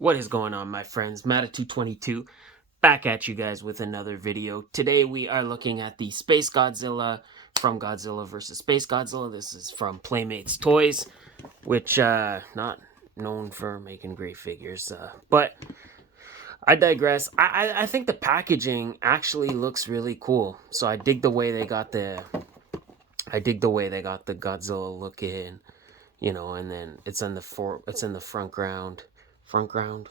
What is going on, my friends? Mata222 back at you guys with another video. Today we are looking at the Space Godzilla from Godzilla vs. Space Godzilla. This is from Playmates Toys, which not known for making great figures, but I digress. I think the packaging actually looks really cool. So I dig the way they got the Godzilla look in, and then it's in the front ground, foreground.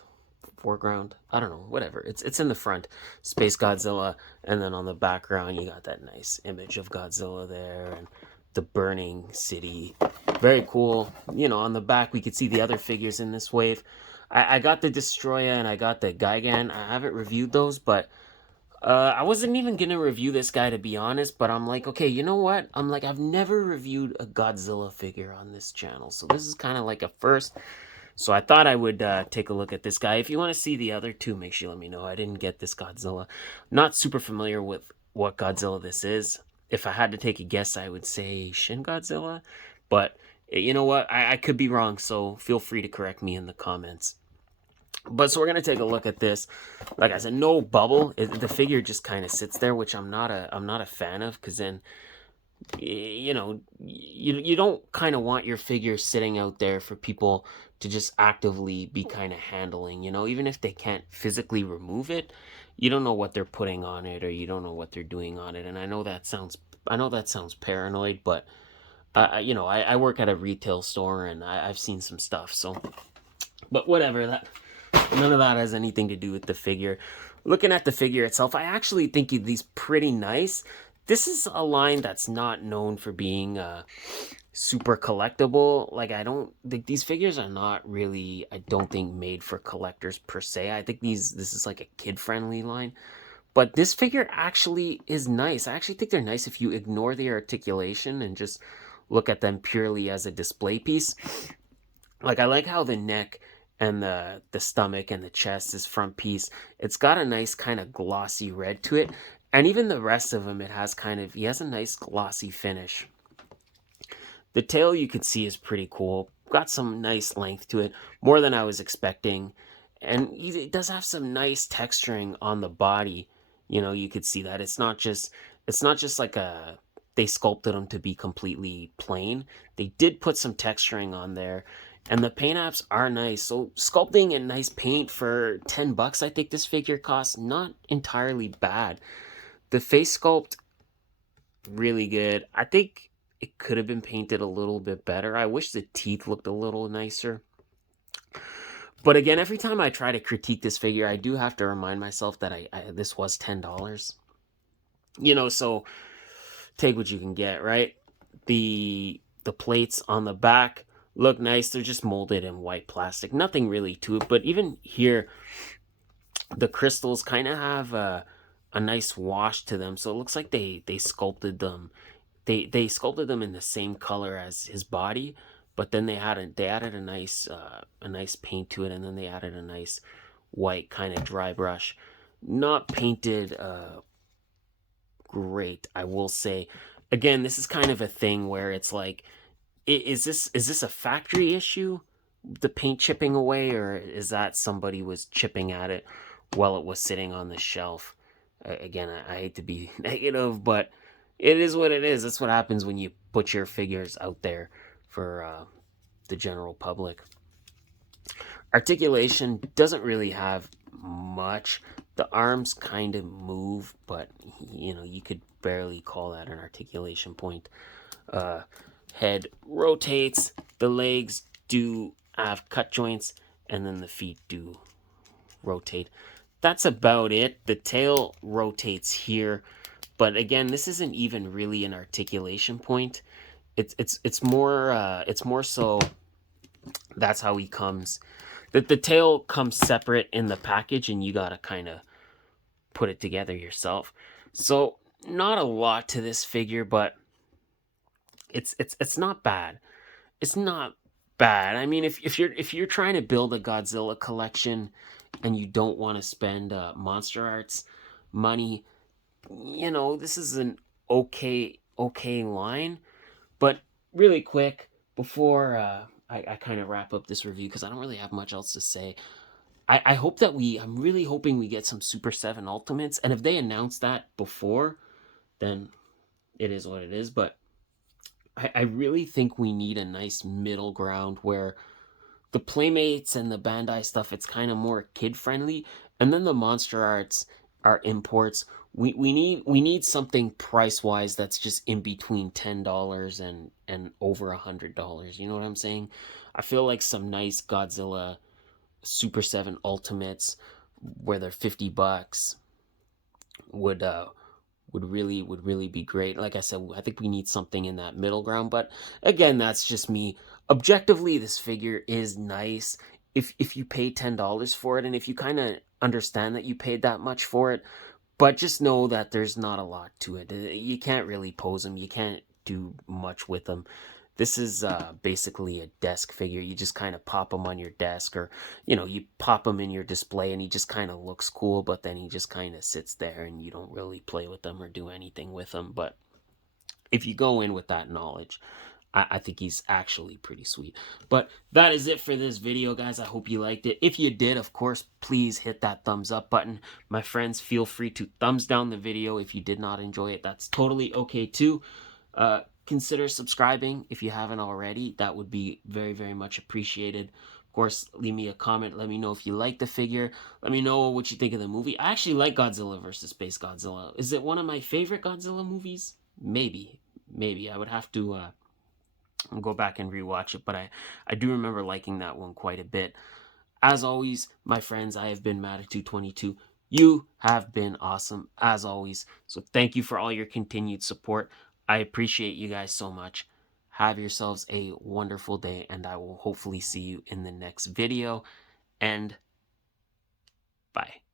I don't know, whatever. It's in the front, Space Godzilla, and then on the background you got that nice image of Godzilla there and the burning city. Very cool. On the back we could see the other figures in this wave. I got the Destroyer and I got the Gigan. I haven't reviewed those, but I wasn't even gonna review this guy, to be honest, but I'm like, okay, you know what? I'm like, I've never reviewed a Godzilla figure on this channel, so this is kind of like a first. So I thought I would take a look at this guy. If you want to see the other two, make sure you let me know. I didn't get this Godzilla. Not super familiar with what Godzilla this is. If I had to take a guess, I would say Shin Godzilla. But you know what? I could be wrong, so feel free to correct me in the comments. But so we're gonna take a look at this. Like I said, no bubble. The figure just kind of sits there, which I'm not a fan of, because then you don't kind of want your figure sitting out there for people to just actively be kind of handling. Even if they can't physically remove it, you don't know what they're putting on it, or you don't know what they're doing on it. And I know that sounds paranoid, but I work at a retail store and I've seen some stuff. So, but whatever, that none of that has anything to do with the figure. Looking at the figure itself, I actually think these pretty nice. This is a line that's not known for being super collectible. Like, I don't think these figures are not really, I don't think, made for collectors per se. I think this is like a kid-friendly line. But this figure actually is nice. I actually think they're nice if you ignore the articulation and just look at them purely as a display piece. Like, I like how the neck and the stomach and the chest is front piece. It's got a nice kind of glossy red to it. And even the rest of him, he has a nice glossy finish. The tail, you could see, is pretty cool. Got some nice length to it, more than I was expecting. And it does have some nice texturing on the body. You could see that it's not just like they sculpted him to be completely plain. They did put some texturing on there. And the paint apps are nice. So sculpting and nice paint for $10, I think this figure costs, not entirely bad. The face sculpt, really good. I think it could have been painted a little bit better. I wish the teeth looked a little nicer. But again, every time I try to critique this figure, I do have to remind myself that this was $10. So take what you can get, right? The plates on the back look nice. They're just molded in white plastic. Nothing really to it. But even here, the crystals kind of have a nice wash to them. So it looks like they sculpted them. They sculpted them in the same color as his body, but then they added a nice paint to it, and then they added a nice white kind of dry brush. Not painted great, I will say. Again, this is kind of a thing where it's like, is this a factory issue, the paint chipping away, or is that somebody was chipping at it while it was sitting on the shelf? Again, I hate to be negative, but it is what it is. That's what happens when you put your figures out there for the general public. Articulation doesn't really have much. The arms kind of move, but you could barely call that an articulation point. Head rotates, the legs do have cut joints, and then the feet do rotate. That's about it. The tail rotates here, but again, this isn't even really an articulation point. It's more so that's how he comes. The tail comes separate in the package, and you gotta kind of put it together yourself. So not a lot to this figure, but it's not bad. It's not bad. I mean, if you're trying to build a Godzilla collection and you don't want to spend Monster Arts money, this is an okay line. But really quick, before I kind of wrap up this review, because I don't really have much else to say, I hope that I'm really hoping we get some Super 7 Ultimates. And if they announce that before, then it is what it is. But I really think we need a nice middle ground where the Playmates and the Bandai stuff, it's kind of more kid friendly. And then the Monster Arts are imports. We need something price wise that's just in between $10 and over $100. You know what I'm saying? I feel like some nice Godzilla Super 7 Ultimates where they're $50 would would really be great. Like I said, I think we need something in that middle ground. But again, that's just me. Objectively, this figure is nice. If you pay $10 for it, and if you kind of understand that you paid that much for it, but just know that there's not a lot to it. You can't really pose them. You can't do much with them. This is basically a desk figure. You just kind of pop him on your desk, or you pop him in your display, and he just kind of looks cool. But then he just kind of sits there, and you don't really play with them or do anything with them. But if you go in with that knowledge, I think he's actually pretty sweet. But that is it for this video, guys. I hope you liked it. If you did, of course, please hit that thumbs up button. My friends, feel free to thumbs down the video if you did not enjoy it. That's totally okay too. Consider subscribing if you haven't already. That would be very, very much appreciated. Of course, leave me a comment. Let me know if you like the figure. Let me know what you think of the movie. I actually like Godzilla vs. Space Godzilla. Is it one of my favorite Godzilla movies? Maybe. I would have to go back and rewatch it, but I do remember liking that one quite a bit. As always, my friends, I have been Matitude22. You have been awesome, as always. So thank you for all your continued support. I appreciate you guys so much. Have yourselves a wonderful day, and I will hopefully see you in the next video. And bye.